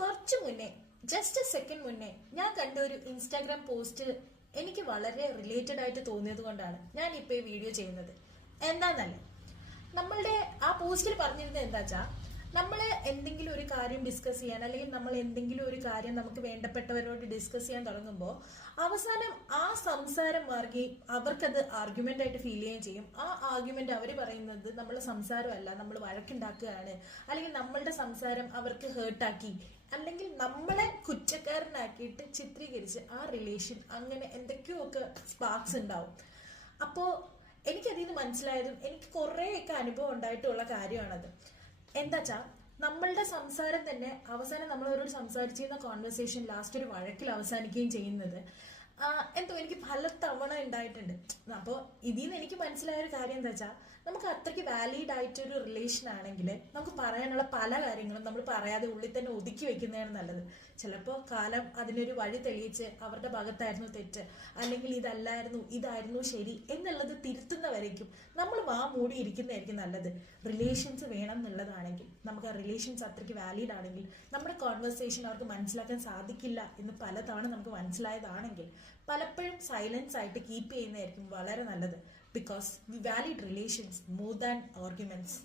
കുറച്ചു മുന്നേ just A second മുന്നേ ഞാൻ കണ്ട ഒരു ഇൻസ്റ്റാഗ്രാം പോസ്റ്റ് എനിക്ക് വളരെ റിലേറ്റഡ് ആയിട്ട് തോന്നിയത് കൊണ്ടാണ് ഞാൻ ഇപ്പൊ ഈ വീഡിയോ ചെയ്യുന്നത്. എന്താന്നല്ലേ, നമ്മളുടെ ആ പോസ്റ്റിൽ പറഞ്ഞിരുന്നത് എന്താ വെച്ചാ, നമ്മൾ എന്തെങ്കിലും ഒരു കാര്യം ഡിസ്കസ് ചെയ്യാൻ അല്ലെങ്കിൽ നമ്മൾ എന്തെങ്കിലും ഒരു കാര്യം നമുക്ക് വേണ്ടപ്പെട്ടവരോട് ഡിസ്കസ് ചെയ്യാൻ തുടങ്ങുമ്പോൾ അവസാനം ആ സംസാരം മാർഗി അവർക്കത് ആർഗ്യുമെന്റ് ആയിട്ട് ഫീൽ ചെയ്യുകയും ചെയ്യും. ആ ആർഗ്യുമെന്റ് അവർ പറയുന്നത് നമ്മളെ സംസാരമല്ല, നമ്മൾ വഴക്കുണ്ടാക്കുകയാണ്, അല്ലെങ്കിൽ നമ്മളുടെ സംസാരം അവർക്ക് ഹേർട്ടാക്കി, അല്ലെങ്കിൽ നമ്മളെ കുറ്റക്കാരനാക്കിയിട്ട് ചിത്രീകരിച്ച് ആ റിലേഷൻ അങ്ങനെ എന്തൊക്കെയൊക്കെ സ്പാർക്സ് ഉണ്ടാവും. അപ്പോ എനിക്കതിൽ നിന്ന് മനസ്സിലായതും എനിക്ക് കുറേയൊക്കെ അനുഭവം ഉണ്ടായിട്ടുള്ള കാര്യമാണത്. എന്താച്ചാ, നമ്മളുടെ സംസാരം തന്നെ അവസാനം നമ്മളവരോട് സംസാരിച്ചിരുന്ന കോൺവെർസേഷൻ ലാസ്റ്റ് ഒരു വഴക്കിൽ അവസാനിക്കുകയും ചെയ്യുന്നത് എന്തോ എനിക്ക് പല തവണ ഉണ്ടായിട്ടുണ്ട്. അപ്പോൾ ഇതിൽ നിന്ന് എനിക്ക് മനസ്സിലായ ഒരു കാര്യം എന്താ വെച്ചാൽ, നമുക്ക് അത്രയ്ക്ക് വാലിഡ് ആയിട്ടൊരു റിലേഷൻ ആണെങ്കിൽ നമുക്ക് പറയാനുള്ള പല കാര്യങ്ങളും നമ്മൾ പറയാതെ ഉള്ളിൽ തന്നെ ഒതുക്കി വെക്കുന്നതാണ് നല്ലത്. ചിലപ്പോൾ കാലം അതിനൊരു വഴി തെളിയിച്ച് അവരുടെ ഭാഗത്തായിരുന്നു തെറ്റ്, അല്ലെങ്കിൽ ഇതായിരുന്നു ശരി എന്നുള്ളത് തിരുത്തുന്നവരേക്കും നമ്മൾ മൂടി ഇരിക്കുന്നതായിരിക്കും നല്ലത്. റിലേഷൻസ് വേണം എന്നുള്ളതാണെങ്കിൽ, നമുക്ക് ആ റിലേഷൻസ് അത്രയ്ക്ക് വാലിഡ് ആണെങ്കിൽ, നമ്മുടെ കോൺവെർസേഷൻ അവർക്ക് മനസ്സിലാക്കാൻ സാധിക്കില്ല എന്ന് പലതവണ നമുക്ക് മനസ്സിലായതാണെങ്കിൽ പലപ്പോഴും സൈലൻസ് ആയിട്ട് കീപ്പ് ചെയ്യുന്നതായിരിക്കും വളരെ നല്ലത്. Because we valid relations more than arguments.